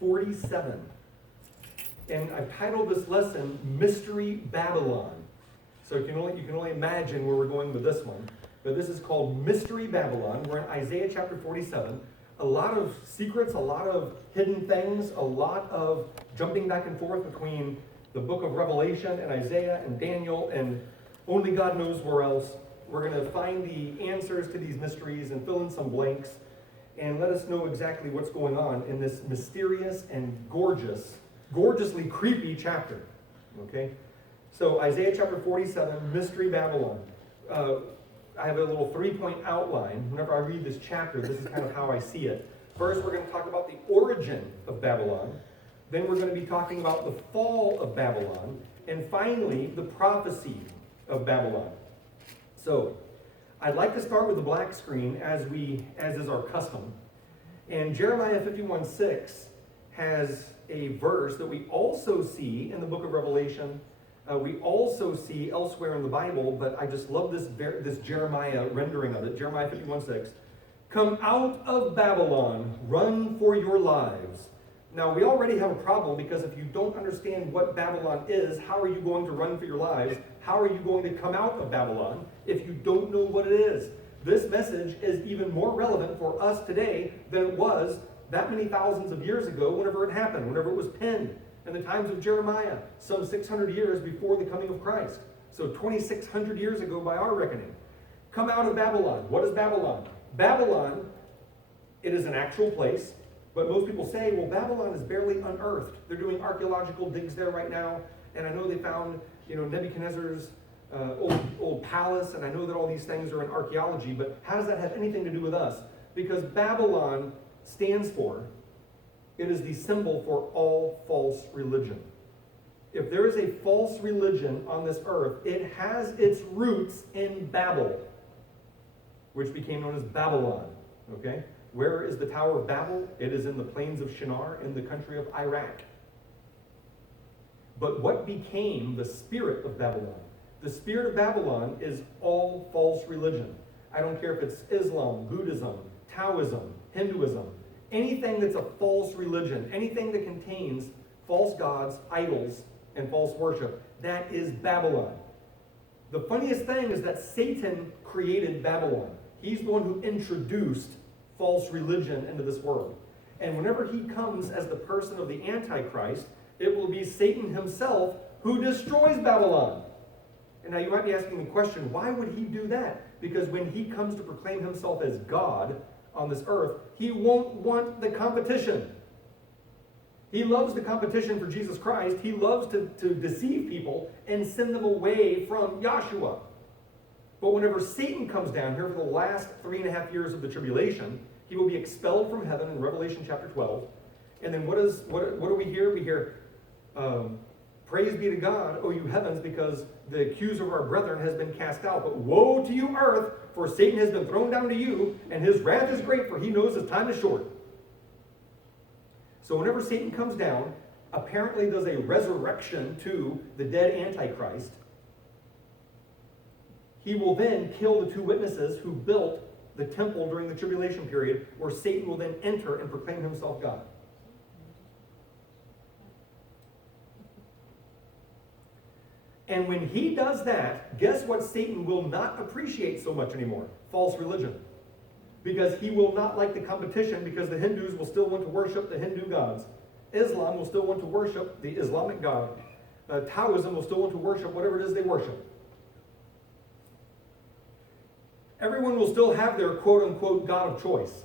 47. And I've titled this lesson, Mystery Babylon. So you can only imagine where we're going with this one. But this is called Mystery Babylon. We're in Isaiah chapter 47. A lot of secrets, a lot of hidden things, a lot of jumping back and forth between the book of Revelation and Isaiah and Daniel and only God knows where else. We're going to find the answers to these mysteries and fill in some blanks and let us know exactly what's going on in this mysterious and gorgeously creepy chapter. Okay? So Isaiah chapter 47, Mystery Babylon. I have a little 3-point outline. Whenever I read this chapter, this is kind of how I see it. First, we're going to talk about the origin of Babylon. Then we're going to be talking about the fall of Babylon. And finally, the prophecy of Babylon. So, I'd like to start with the black screen as is our custom. And Jeremiah 51:6 has a verse that we also see in the book of Revelation. We also see elsewhere in the Bible, but I just love this Jeremiah rendering of it. Jeremiah 51:6. Come out of Babylon, run for your lives. Now, we already have a problem because if you don't understand what Babylon is, how are you going to run for your lives? How are you going to come out of Babylon if you don't know what it is? This message is even more relevant for us today than it was that many thousands of years ago whenever it happened, whenever it was penned in the times of Jeremiah, some 600 years before the coming of Christ. So 2,600 years ago by our reckoning. Come out of Babylon. What is Babylon? Babylon, it is an actual place. But most people say, well, Babylon is barely unearthed. They're doing archaeological digs there right now. And I know they found, Nebuchadnezzar's old palace. And I know that all these things are in archaeology. But how does that have anything to do with us? Because Babylon stands for, it is the symbol for all false religion. If there is a false religion on this earth, it has its roots in Babel, which became known as Babylon. Okay? Where is the Tower of Babel? It is in the plains of Shinar in the country of Iraq. But what became the spirit of Babylon? The spirit of Babylon is all false religion. I don't care if it's Islam, Buddhism, Taoism, Hinduism, anything that's a false religion, anything that contains false gods, idols, and false worship, that is Babylon. The funniest thing is that Satan created Babylon. He's the one who introduced false religion into this world. And whenever he comes as the person of the Antichrist, it will be Satan himself who destroys Babylon. And now you might be asking the question, why would he do that? Because when he comes to proclaim himself as God on this earth, he won't want the competition. He loves the competition for Jesus Christ. He loves to deceive people and send them away from Yahshua. But whenever Satan comes down here for the last 3.5 years of the tribulation, he will be expelled from heaven in Revelation chapter 12. And then what do we hear? We hear, praise be to God, O you heavens, because the accuser of our brethren has been cast out. But woe to you, earth, for Satan has been thrown down to you, and his wrath is great, for he knows his time is short. So whenever Satan comes down, apparently does a resurrection to the dead Antichrist, he will then kill the 2 witnesses who built the temple during the tribulation period, where Satan will then enter and proclaim himself God. And when he does that, guess what Satan will not appreciate so much anymore? False religion. Because he will not like the competition, because the Hindus will still want to worship the Hindu gods. Islam will still want to worship the Islamic God. Taoism will still want to worship whatever it is they worship. Everyone will still have their quote-unquote God of choice.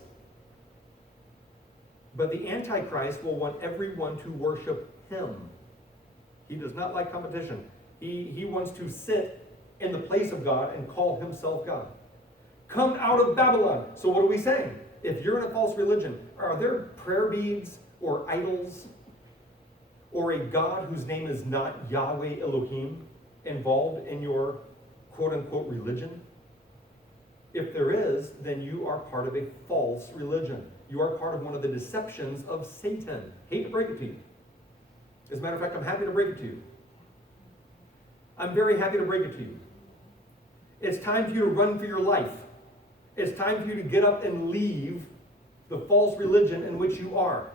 But the Antichrist will want everyone to worship him. He does not like competition. He wants to sit in the place of God and call himself God. Come out of Babylon. So what are we saying? If you're in a false religion, are there prayer beads or idols or a God whose name is not Yahweh Elohim involved in your quote-unquote religion? If there is, then you are part of a false religion. You are part of one of the deceptions of Satan. Hate to break it to you. As a matter of fact, I'm happy to break it to you. I'm very happy to break it to you. It's time for you to run for your life. It's time for you to get up and leave the false religion in which you are.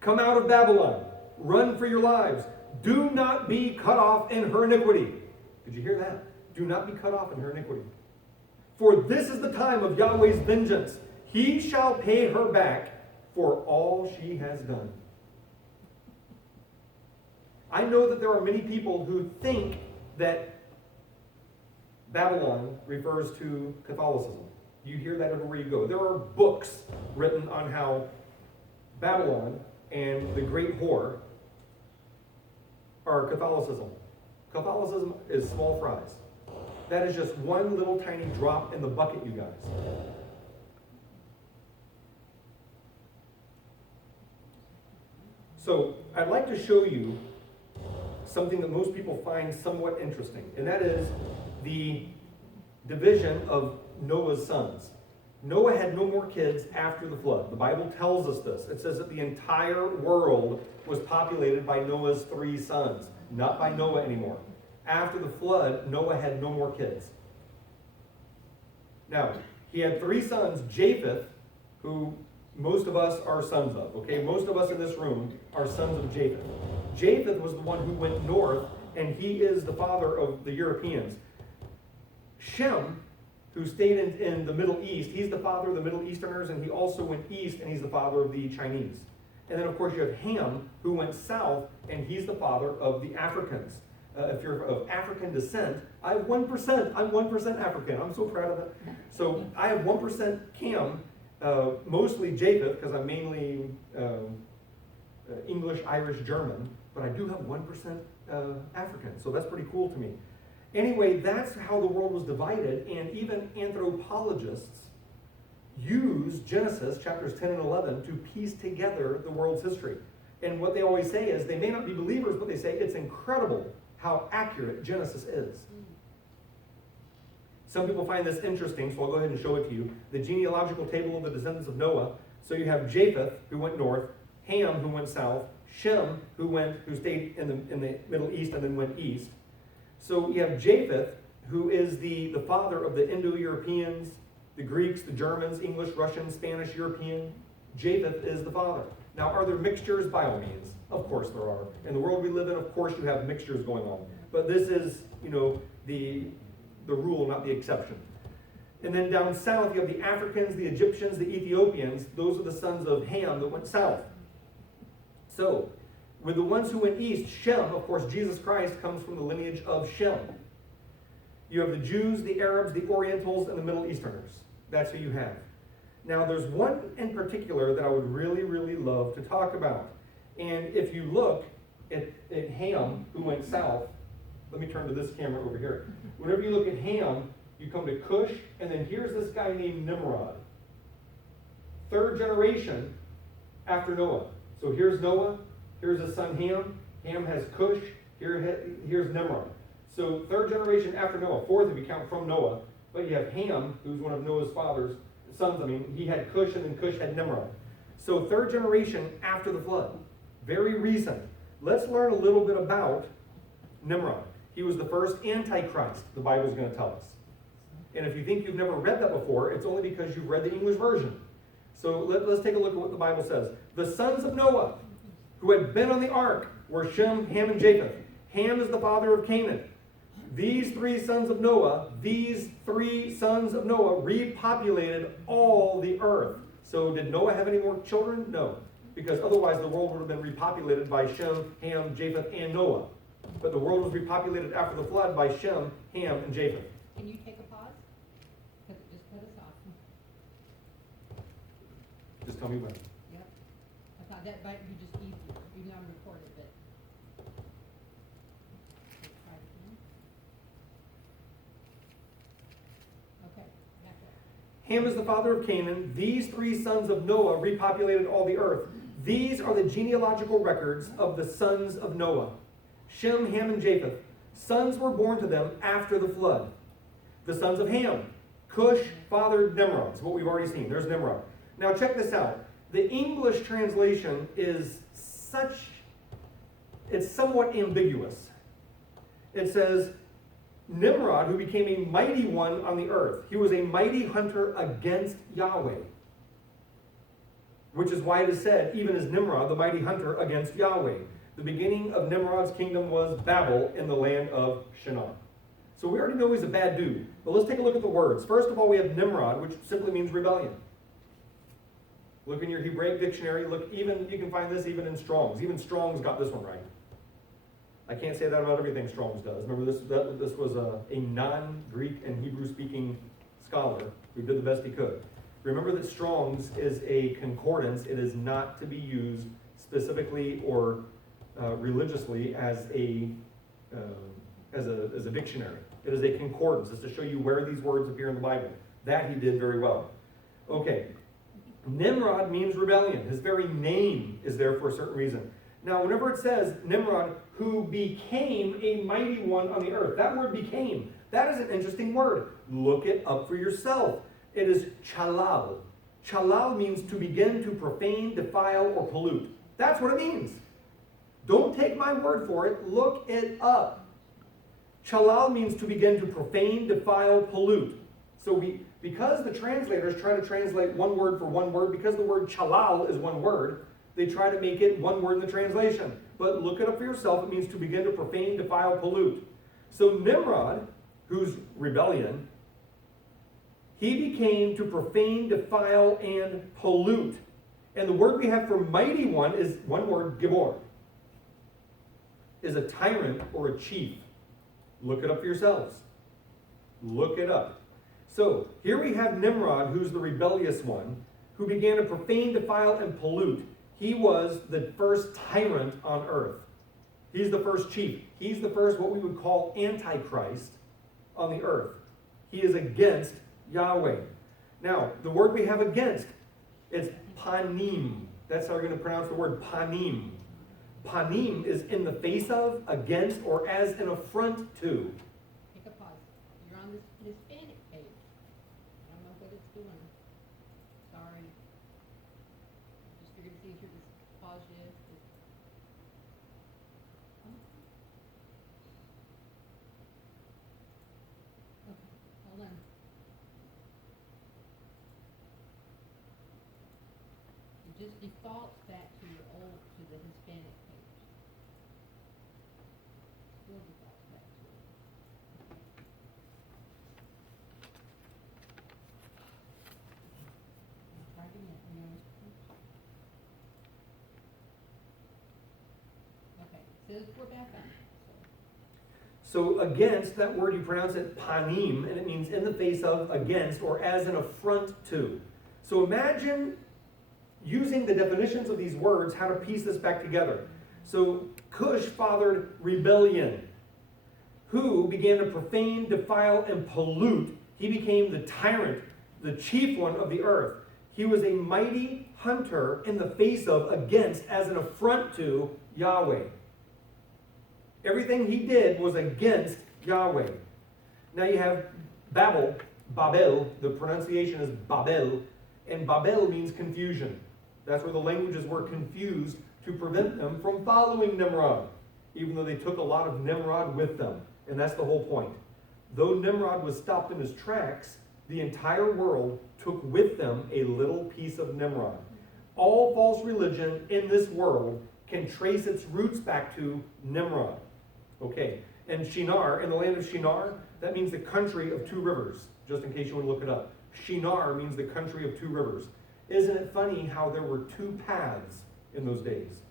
Come out of Babylon. Run for your lives. Do not be cut off in her iniquity. Did you hear that? Do not be cut off in her iniquity. For this is the time of Yahweh's vengeance. He shall pay her back for all she has done. I know that there are many people who think that Babylon refers to Catholicism. You hear that everywhere you go. There are books written on how Babylon and the great whore are Catholicism. Catholicism is small fries. That is just one little tiny drop in the bucket, you guys. So I'd like to show you something that most people find somewhat interesting, and that is the division of Noah's sons. Noah had no more kids after the flood. The Bible tells us this. It says that the entire world was populated by Noah's 3 sons, not by Noah anymore. After the flood, Noah had no more kids. Now, he had 3 sons, Japheth, who most of us are sons of, okay? Most of us in this room are sons of Japheth. Japheth was the one who went north, and he is the father of the Europeans. Shem, who stayed in the Middle East, he's the father of the Middle Easterners, and he also went east, and he's the father of the Chinese. And then, of course, you have Ham, who went south, and he's the father of the Africans. If you're of African descent, I have 1%. I'm 1% African. I'm so proud of that. So I have 1% Ham, mostly Japheth, because I'm mainly English, Irish, German, but I do have 1% African. So that's pretty cool to me. Anyway, that's how the world was divided, and even anthropologists use Genesis chapters 10 and 11 to piece together the world's history. And what they always say is, they may not be believers, but they say it's incredible how accurate Genesis is. Some people find this interesting, so I'll go ahead and show it to you. The genealogical table of the descendants of Noah. So you have Japheth, who went north, Ham, who went south, Shem, who stayed in the Middle East and then went east. So you have Japheth, who is the father of the Indo-Europeans, the Greeks, the Germans, English, Russian, Spanish, European. Japheth is the father. Now, are there mixtures? By all means. Of course there are. In the world we live in, of course you have mixtures going on. But this is, the rule, not the exception. And then down south, you have the Africans, the Egyptians, the Ethiopians. Those are the sons of Ham that went south. So, with the ones who went east, Shem, of course, Jesus Christ comes from the lineage of Shem. You have the Jews, the Arabs, the Orientals, and the Middle Easterners. That's who you have. Now, there's one in particular that I would really, really love to talk about. And if you look at Ham, who went south, let me turn to this camera over here. Whenever you look at Ham, you come to Cush, and then here's this guy named Nimrod. 3rd generation after Noah. So here's Noah, here's his son Ham. Ham has Cush, here's Nimrod. So 3rd generation after Noah, 4th if you count from Noah, but you have Ham, who's one of Noah's sons. He had Cush, and then Cush had Nimrod. So 3rd generation after the flood. Very recent. Let's learn a little bit about Nimrod. He was the first Antichrist, the Bible's going to tell us. And if you think you've never read that before, it's only because you've read the English version. So let's take a look at what the Bible says. The sons of Noah, who had been on the ark, were Shem, Ham, and Japheth. Ham is the father of Canaan. These 3 sons of Noah, repopulated all the earth. So did Noah have any more children? No. Because otherwise the world would have been repopulated by Shem, Ham, Japheth, and Noah. But the world was repopulated after the flood by Shem, Ham, and Japheth. Can you take a pause? Just cut us off. Just tell me when. Yep. I thought that might be just easy, even though I'm recorded, but. Okay, back up. Ham is the father of Canaan. These 3 sons of Noah repopulated all the earth. These are the genealogical records of the sons of Noah. Shem, Ham, and Japheth. Sons were born to them after the flood. The sons of Ham. Cush fathered Nimrod. That's what we've already seen. There's Nimrod. Now check this out. The English translation is it's somewhat ambiguous. It says, Nimrod, who became a mighty one on the earth. He was a mighty hunter against Yahweh. which is why it is said, even as Nimrod, the mighty hunter against Yahweh. The beginning of Nimrod's kingdom was Babel in the land of Shinar. So we already know he's a bad dude. But let's take a look at the words. First of all, we have Nimrod, which simply means rebellion. Look in your Hebraic dictionary. Look, even you can find this even in Strong's. Even Strong's got this one right. I can't say that about everything Strong's does. Remember, this was a non-Greek and Hebrew-speaking scholar who did the best he could. Remember that Strong's is a concordance. It is not to be used specifically or religiously as a dictionary. It is a concordance. It's to show you where these words appear in the Bible. That he did very well. Okay. Nimrod means rebellion. His very name is there for a certain reason. Now, whenever it says Nimrod, who became a mighty one on the earth, that word became, that is an interesting word. Look it up for yourself. It is chalal. Chalal means to begin to profane, defile, or pollute. That's what it means. Don't take my word for it. Look it up. Chalal means to begin to profane, defile, pollute. So because the translators try to translate one word for one word, because the word chalal is one word, they try to make it one word in the translation. But look it up for yourself. It means to begin to profane, defile, pollute. So Nimrod, whose rebellion, he became to profane, defile, and pollute. And the word we have for mighty one is one word, gibor. Is a tyrant or a chief. Look it up for yourselves. Look it up. So here we have Nimrod, who's the rebellious one, who began to profane, defile, and pollute. He was the first tyrant on earth. He's the first chief. He's the first, what we would call, Antichrist on the earth. He is against Yahweh. Now, the word we have against, it's panim. That's how we're going to pronounce the word panim. Panim is in the face of, against, or as an affront to. Take a pause. You're on this Hispanic page. I don't know what it's doing. Sorry. Just figured it's easier to pause you. Okay, hold on. It just defaults back to your to the Hispanic page. Still defaults back to it. Try it again. Okay, so we're back on it. So against, that word you pronounce it panim, and it means in the face of, against, or as an affront to. So imagine using the definitions of these words, how to piece this back together. So Cush fathered rebellion. Who began to profane, defile, and pollute. He became the tyrant, the chief one of the earth. He was a mighty hunter in the face of, against, as an affront to Yahweh. Everything he did was against Yahweh. Now you have Babel, the pronunciation is Babel, and Babel means confusion. That's where the languages were confused to prevent them from following Nimrod, even though they took a lot of Nimrod with them. And that's the whole point. Though Nimrod was stopped in his tracks, the entire world took with them a little piece of Nimrod. All false religion in this world can trace its roots back to Nimrod. Okay, and Shinar, in the land of Shinar, that means the country of two rivers, just in case you want to look it up. Shinar means the country of two rivers. Isn't it funny how there were two paths in those days?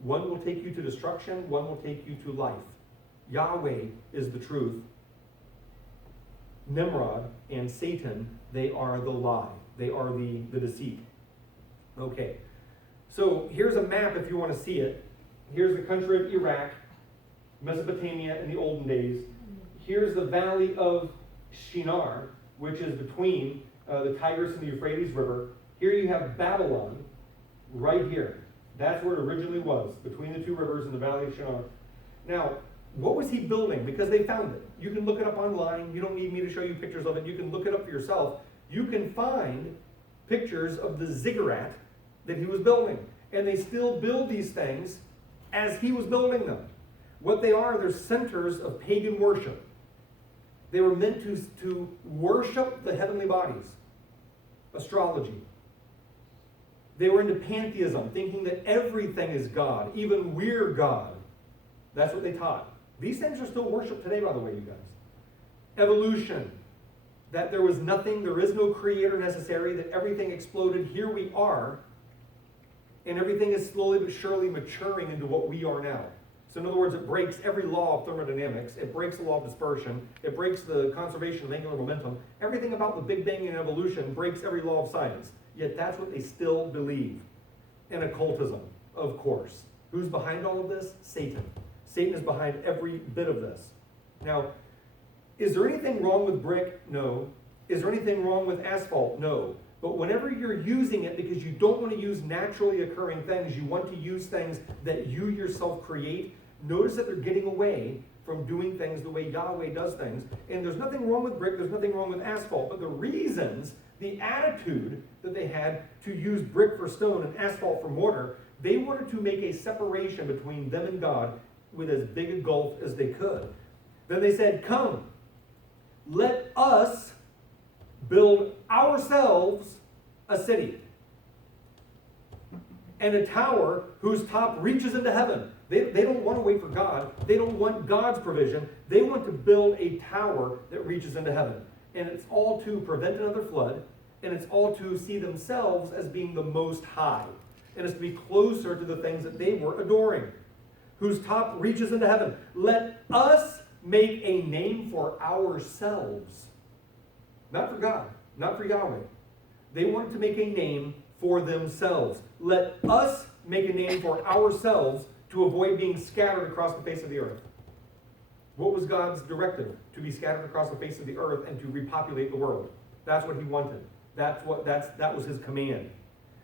One will take you to destruction, one will take you to life. Yahweh is the truth. Nimrod and Satan, they are the lie. They are the deceit. Okay, so here's a map if you want to see it. Here's the country of Iraq, Mesopotamia in the olden days. Here's the valley of Shinar, which is between the Tigris and the Euphrates River. Here you have Babylon, right here. That's where it originally was, between the two rivers in the valley of Shinar. Now, what was he building? Because they found it. You can look it up online. You don't need me to show you pictures of it. You can look it up for yourself. You can find pictures of the ziggurat that he was building. And they still build these things as he was building them. What they are, they're centers of pagan worship. They were meant to worship the heavenly bodies. Astrology. They were into pantheism, thinking that everything is God, even we're God. That's what they taught. These things are still worshipped today, by the way, you guys. Evolution, that there was nothing, there is no creator necessary, that everything exploded. Here we are, and everything is slowly but surely maturing into what we are now. So in other words, it breaks every law of thermodynamics. It breaks the law of dispersion. It breaks the conservation of angular momentum. Everything about the Big Bang and evolution breaks every law of science. Yet that's what they still believe. And occultism, of course. Who's behind all of this? Satan. Satan is behind every bit of this. Now, is there anything wrong with brick? No. Is there anything wrong with asphalt? No. But whenever you're using it because you don't want to use naturally occurring things, you want to use things that you yourself create, notice that they're getting away from doing things the way Yahweh does things. And there's nothing wrong with brick, there's nothing wrong with asphalt, but the reasons, the attitude that they had to use brick for stone and asphalt for mortar, they wanted to make a separation between them and God with as big a gulf as they could. Then they said, come, let us build ourselves a city and a tower whose top reaches into heaven. They don't want to wait for God. They don't want God's provision. They want to build a tower that reaches into heaven. And it's all to prevent another flood, and it's all to see themselves as being the most high. And it's to be closer to the things that they were adoring, whose top reaches into heaven. Let us make a name for ourselves. Not for God, not for Yahweh. They wanted to make a name for themselves. Let us make a name for ourselves to avoid being scattered across the face of the earth. What was God's directive? To be scattered across the face of the earth and to repopulate the world. That's what he wanted. That was his command.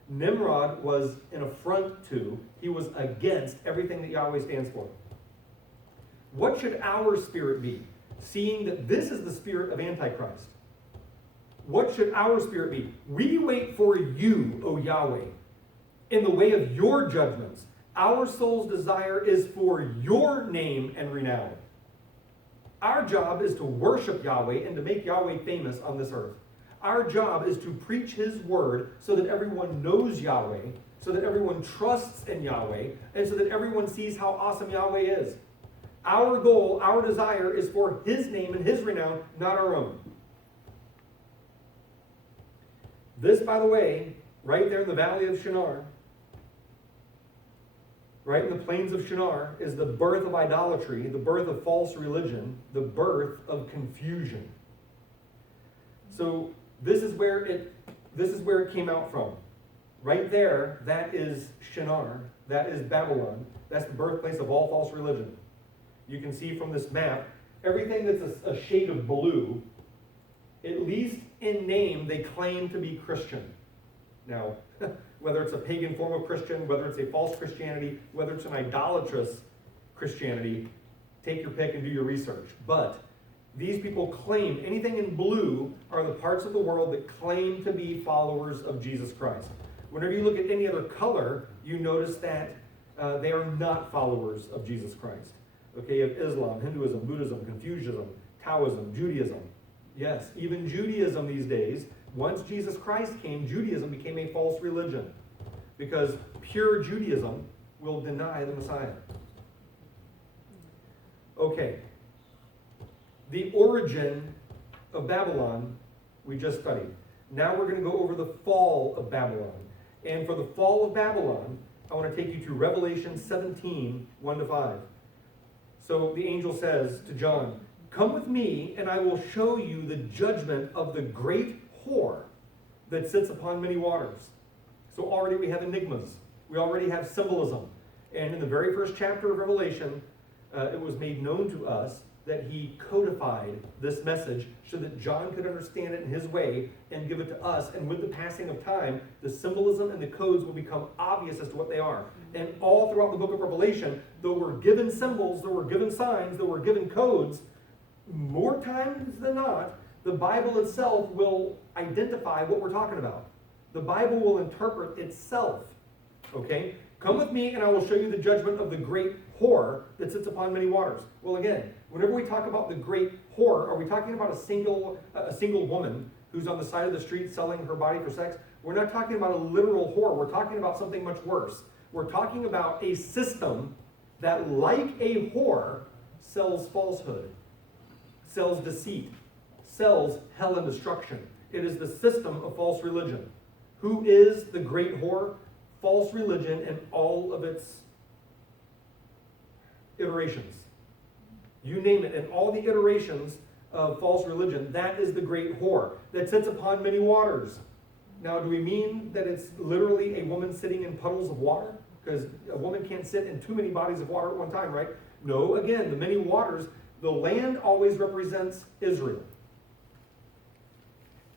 Nimrod was an affront to, he was against everything that Yahweh stands for. What should our spirit be? Seeing that this is the spirit of Antichrist. What should our spirit be? We wait for you, O Yahweh, in the way of your judgments. Our soul's desire is for your name and renown. Our job is to worship Yahweh and to make Yahweh famous on this earth. Our job is to preach his word so that everyone knows Yahweh, so that everyone trusts in Yahweh, and so that everyone sees how awesome Yahweh is. Our goal, our desire is for his name and his renown, not our own. This, by the way, right there in the valley of Shinar, right in the plains of Shinar, is the birth of idolatry, the birth of false religion, the birth of confusion. So this is where it came out from. Right there, that is Shinar, that is Babylon, that's the birthplace of all false religion. You can see from this map, everything that's a shade of blue, at least in name, they claim to be Christian. Now, whether it's a pagan form of Christian, whether it's a false Christianity, whether it's an idolatrous Christianity, take your pick and do your research. But these people claim, anything in blue are the parts of the world that claim to be followers of Jesus Christ. Whenever you look at any other color, you notice that they are not followers of Jesus Christ. Okay, you have Islam, Hinduism, Buddhism, Confucianism, Taoism, Judaism. Yes, even Judaism these days, once Jesus Christ came, Judaism became a false religion because pure Judaism will deny the Messiah. Okay, the origin of Babylon we just studied. Now we're going to go over the fall of Babylon. And for the fall of Babylon, I want to take you to Revelation 17, 1-5. So the angel says to John, "Come with me, and I will show you the judgment of the great whore that sits upon many waters." So already we have enigmas. We already have symbolism. And in the very first chapter of Revelation, it was made known to us that he codified this message so that John could understand it in his way and give it to us. And with the passing of time, the symbolism and the codes will become obvious as to what they are. And all throughout the book of Revelation, though we're given symbols, though we're given signs, though we're given codes, more times than not, the Bible itself will identify what we're talking about. The Bible will interpret itself. Okay? Come with me and I will show you the judgment of the great whore that sits upon many waters. Well, again, whenever we talk about the great whore, are we talking about a single woman who's on the side of the street selling her body for sex? We're not talking about a literal whore. We're talking about something much worse. We're talking about a system that, like a whore, sells falsehood, sells deceit, sells hell and destruction. It is the system of false religion. Who is the great whore? False religion in all of its iterations. You name it, in all the iterations of false religion, that is the great whore that sits upon many waters. Now, do we mean that it's literally a woman sitting in puddles of water? Because a woman can't sit in too many bodies of water at one time, right? No, again, the many waters, the land always represents Israel.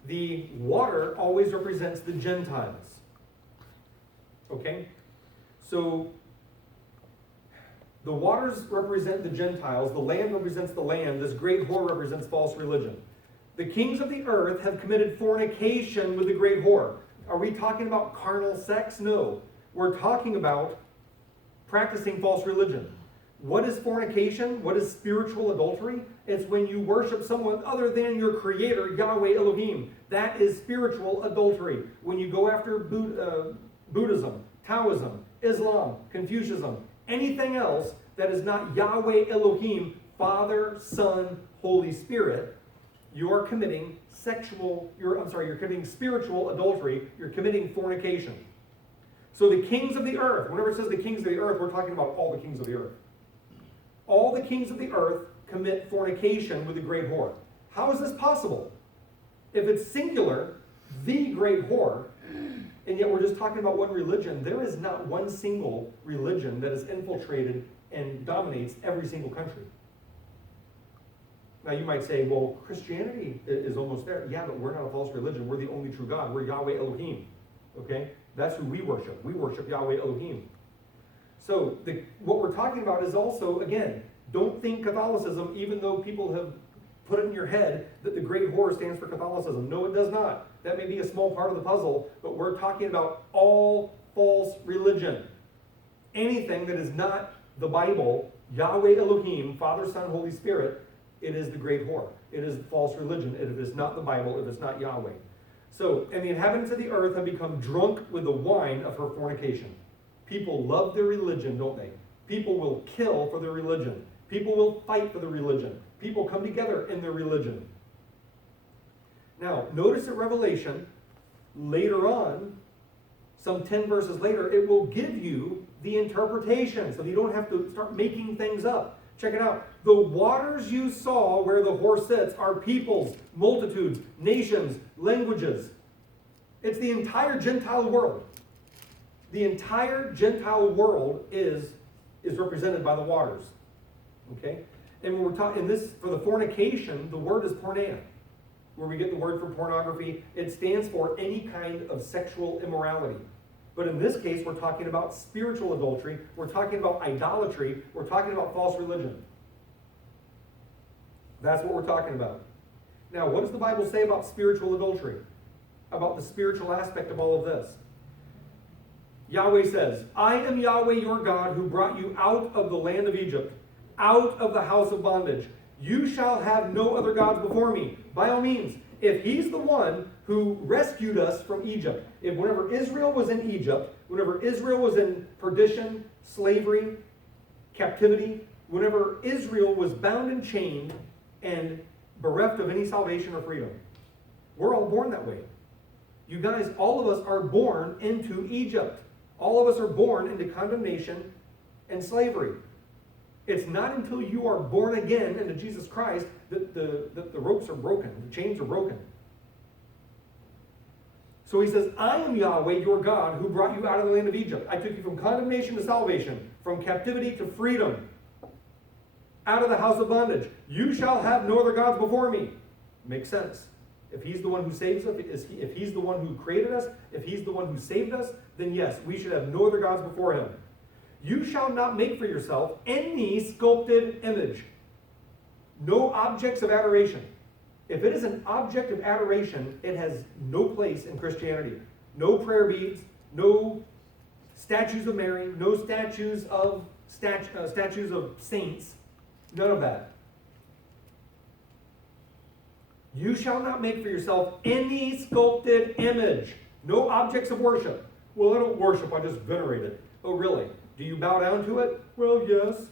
The water always represents the Gentiles. Okay? So, the waters represent the Gentiles, the land represents the land, this great whore represents false religion. The kings of the earth have committed fornication with the great whore. Are we talking about carnal sex? No. We're talking about practicing false religion. What is fornication? What is spiritual adultery? It's when you worship someone other than your creator, Yahweh Elohim. That is spiritual adultery. When you go after Buddhism, Taoism, Islam, Confucianism, anything else that is not Yahweh Elohim, Father, Son, Holy Spirit, you are committing you're committing spiritual adultery, you're committing fornication. So the kings of the earth, whenever it says the kings of the earth, we're talking about all the kings of the earth. All the kings of the earth commit fornication with the great whore. How is this possible? If it's singular, the great whore, and yet we're just talking about one religion, there is not one single religion that is infiltrated and dominates every single country. Now you might say, well, Christianity is almost there. Yeah, but we're not a false religion. We're the only true God. We're Yahweh Elohim. Okay? That's who we worship. We worship Yahweh Elohim. So what we're talking about is also, again, don't think Catholicism, even though people have put it in your head that the great whore stands for Catholicism. No, it does not. That may be a small part of the puzzle, but we're talking about all false religion. Anything that is not the Bible, Yahweh Elohim, Father, Son, Holy Spirit, it is the great whore. It is false religion. It is not the Bible. It is not Yahweh. So, and the inhabitants of the earth have become drunk with the wine of her fornication. People love their religion, don't they? People will kill for their religion. People will fight for their religion. People come together in their religion. Now, notice at Revelation, later on, some 10 verses later, it will give you the interpretation, so you don't have to start making things up. Check it out. The waters you saw where the whore sits are peoples, multitudes, nations, languages. It's the entire Gentile world. The entire Gentile world is represented by the waters. Okay? And when we're talking this for the fornication, the word is porneia, where we get the word for pornography. It stands for any kind of sexual immorality. But in this case, we're talking about spiritual adultery. We're talking about idolatry. We're talking about false religion. That's what we're talking about. Now, what does the Bible say about spiritual adultery? About the spiritual aspect of all of this? Yahweh says, I am Yahweh your God who brought you out of the land of Egypt, out of the house of bondage. You shall have no other gods before me. By all means, if he's the one who rescued us from Egypt, if whenever Israel was in Egypt, whenever Israel was in perdition, slavery, captivity, whenever Israel was bound and chained and bereft of any salvation or freedom, we're all born that way. You guys, all of us are born into Egypt. All of us are born into condemnation and slavery. It's not until you are born again into Jesus Christ that the ropes are broken, the chains are broken. So he says, I am Yahweh, your God, who brought you out of the land of Egypt. I took you from condemnation to salvation, from captivity to freedom, out of the house of bondage. You shall have no other gods before me. Makes sense. If he's the one who saves us, if he's the one who created us, if he's the one who saved us, then yes, we should have no other gods before him. You shall not make for yourself any sculpted image. No objects of adoration. If it is an object of adoration, it has no place in Christianity. No prayer beads, no statues of Mary, no statues of saints, none of that. You shall not make for yourself any sculpted image. No objects of worship. Well, I don't worship, I just venerate it. Oh, really? Do you bow down to it? Well, yes.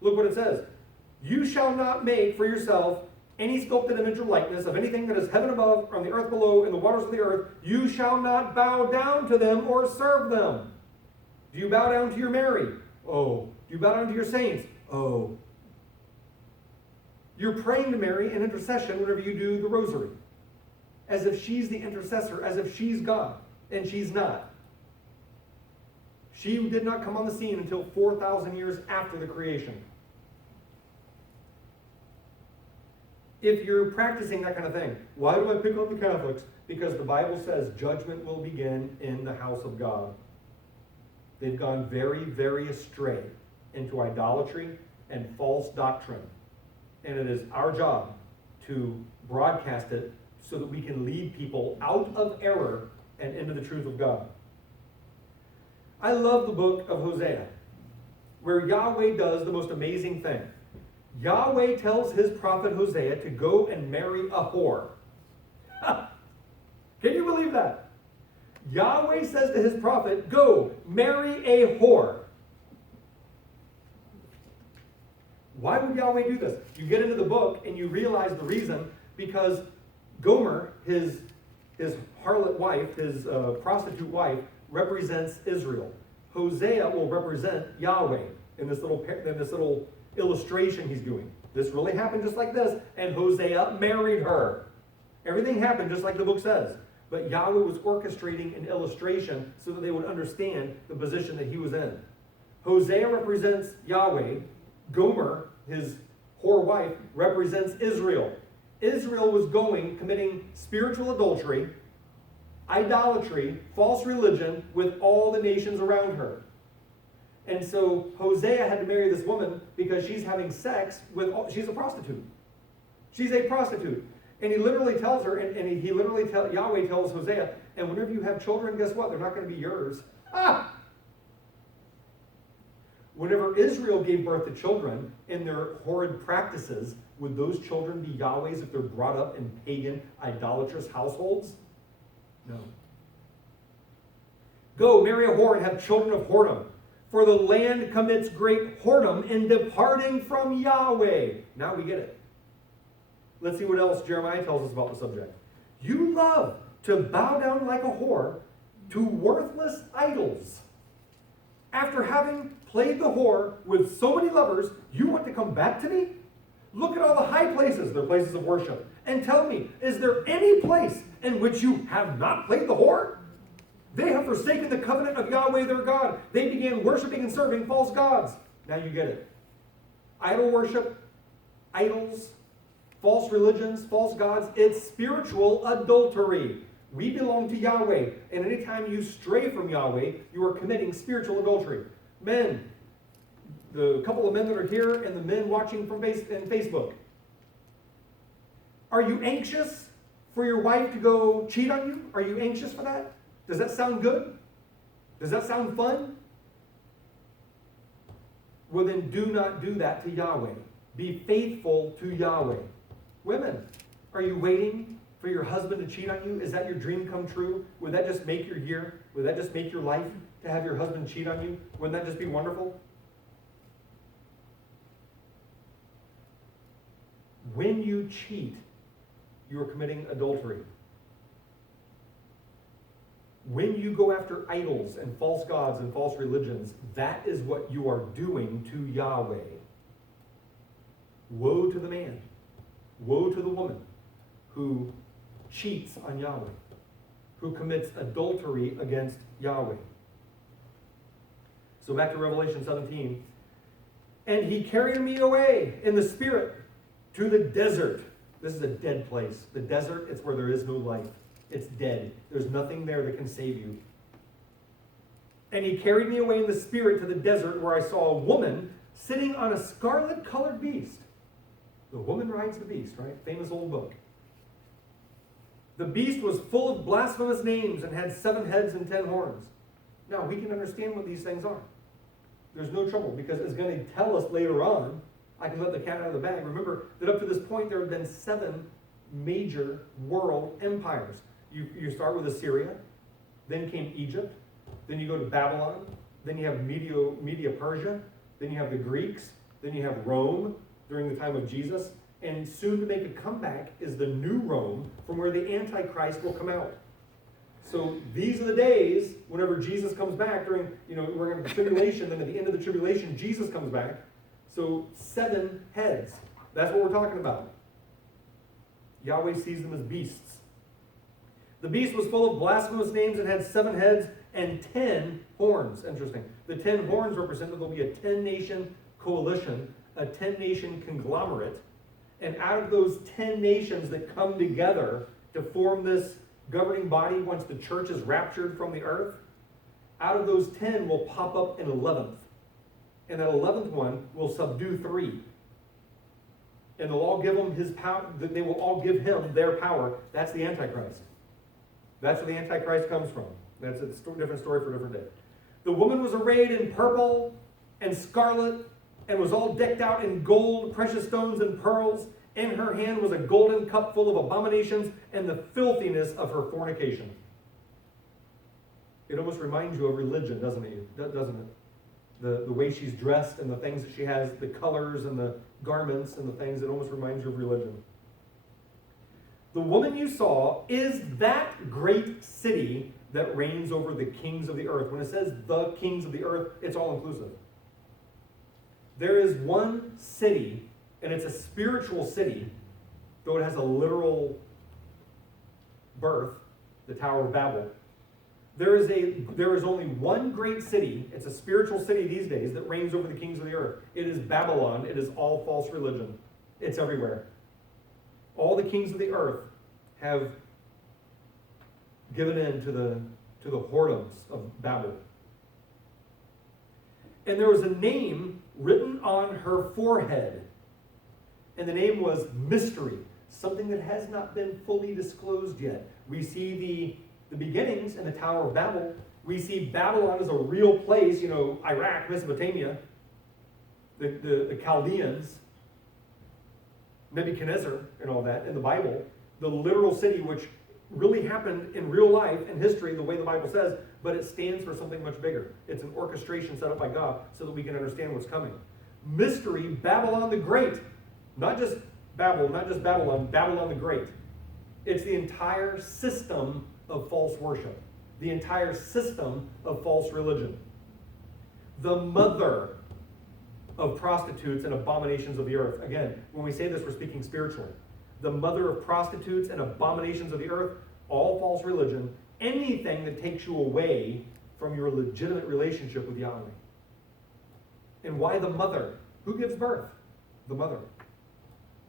Look what it says. You shall not make for yourself any sculpted image or likeness of anything that is heaven above, or on the earth below, in the waters of the earth. You shall not bow down to them or serve them. Do you bow down to your Mary? Oh. Do you bow down to your saints? Oh. You're praying to Mary in intercession whenever you do the rosary. As if she's the intercessor, as if she's God. And she's not. She did not come on the scene until 4,000 years after the creation. If you're practicing that kind of thing, why do I pick on the Catholics? Because the Bible says judgment will begin in the house of God. They've gone very, very astray into idolatry and false doctrine. And it is our job to broadcast it so that we can lead people out of error and into the truth of God. I love the book of Hosea, where Yahweh does the most amazing thing. Yahweh tells his prophet Hosea to go and marry a whore. Can you believe that? Yahweh says to his prophet, go, marry a whore. Why would Yahweh do this? You get into the book and you realize the reason, because Gomer, his harlot wife, his prostitute wife, represents Israel. Hosea will represent Yahweh in this little illustration he's doing. This really happened just like this, and Hosea married her. Everything happened just like the book says. But Yahweh was orchestrating an illustration so that they would understand the position that he was in. Hosea represents Yahweh. Gomer, his whore wife, represents Israel. Israel was committing spiritual adultery, idolatry, false religion with all the nations around her. And so Hosea had to marry this woman because she's having sex with, she's a prostitute. She's a prostitute. And he literally tells her, Yahweh tells Hosea, and whenever you have children, guess what? They're not going to be yours. Ah! Whenever Israel gave birth to children in their horrid practices, would those children be Yahweh's if they're brought up in pagan, idolatrous households? No. Go, marry a whore and have children of whoredom. For the land commits great whoredom in departing from Yahweh. Now we get it. Let's see what else Jeremiah tells us about the subject. You love to bow down like a whore to worthless idols. After having played the whore with so many lovers, you want to come back to me? Look at all the high places, they're places of worship, and tell me, is there any place in which you have not played the whore? They have forsaken the covenant of Yahweh their God. They began worshiping and serving false gods. Now you get it. Idol worship, idols, false religions, false gods, it's spiritual adultery. We belong to Yahweh, and anytime you stray from Yahweh, you are committing spiritual adultery. Men, the couple of men that are here and the men watching from Facebook, are you anxious for your wife to go cheat on you? Are you anxious for that? Does that sound good? Does that sound fun? Well, then do not do that to Yahweh. Be faithful to Yahweh. Women, are you waiting for your husband to cheat on you? Is that your dream come true? Would that just make your year? Would that just make your life to have your husband cheat on you? Wouldn't that just be wonderful? When you cheat, you are committing adultery. When you go after idols and false gods and false religions, that is what you are doing to Yahweh. Woe to the man, woe to the woman who cheats on Yahweh, who commits adultery against Yahweh. So back to Revelation 17. And he carried me away in the spirit to the desert. This is a dead place. The desert, it's where there is no life. It's dead. There's nothing there that can save you. And he carried me away in the spirit to the desert, where I saw a woman sitting on a scarlet-colored beast. The woman rides the beast, right? Famous old book. The beast was full of blasphemous names and had 7 heads and 10 horns. Now, we can understand what these things are. There's no trouble, because it's going to tell us later on. I can let the cat out of the bag. Remember that up to this point, there have been 7 major world empires. You start with Assyria, then came Egypt, then you go to Babylon, then you have Media Persia, then you have the Greeks, then you have Rome during the time of Jesus, and soon to make a comeback is the new Rome from where the Antichrist will come out. So these are the days whenever Jesus comes back during, we're in the tribulation, then at the end of the tribulation, Jesus comes back. So 7 heads. That's what we're talking about. Yahweh sees them as beasts. The beast was full of blasphemous names and had 7 heads and 10 horns. Interesting. The 10 horns represent that there'll be a 10-nation coalition, a 10-nation conglomerate. And out of those 10 nations that come together to form this governing body once the church is raptured from the earth, out of those 10 will pop up an 11th. And that 11th one will subdue 3. And they'll all give him his power, they will all give him their power. That's the Antichrist. That's where the Antichrist comes from. That's a different story for a different day. The woman was arrayed in purple and scarlet and was all decked out in gold, precious stones, and pearls. In her hand was a golden cup full of abominations and the filthiness of her fornication. It almost reminds you of religion, doesn't it? The way she's dressed and the things that she has, the colors and the garments and the things, it almost reminds you of religion. The woman you saw is that great city that reigns over the kings of the earth. When it says the kings of the earth, it's all inclusive. There is one city, and it's a spiritual city, though it has a literal birth, the Tower of Babel. There is only one great city, it's a spiritual city these days, that reigns over the kings of the earth. It is Babylon. It is all false religion. It's everywhere. All the kings of the earth have given in to the whoredoms of Babel. And there was a name written on her forehead. And the name was Mystery, something that has not been fully disclosed yet. We see the beginnings in the Tower of Babel. We see Babylon as a real place, Iraq, Mesopotamia, the Chaldeans, Nebuchadnezzar, and all that in the Bible. The literal city, which really happened in real life, in history, the way the Bible says, but it stands for something much bigger. It's an orchestration set up by God so that we can understand what's coming. Mystery, Babylon the Great. Not just Babylon, Babylon the Great. It's the entire system of false worship. The entire system of false religion. The mother of prostitutes and abominations of the earth. Again, when we say this, we're speaking spiritually. The mother of prostitutes and abominations of the earth, all false religion, anything that takes you away from your legitimate relationship with Yahweh. And why the mother? Who gives birth? The mother.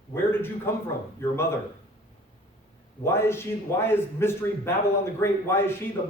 Where did you come from? Your mother. Why is Mystery Babylon the Great? Why is she the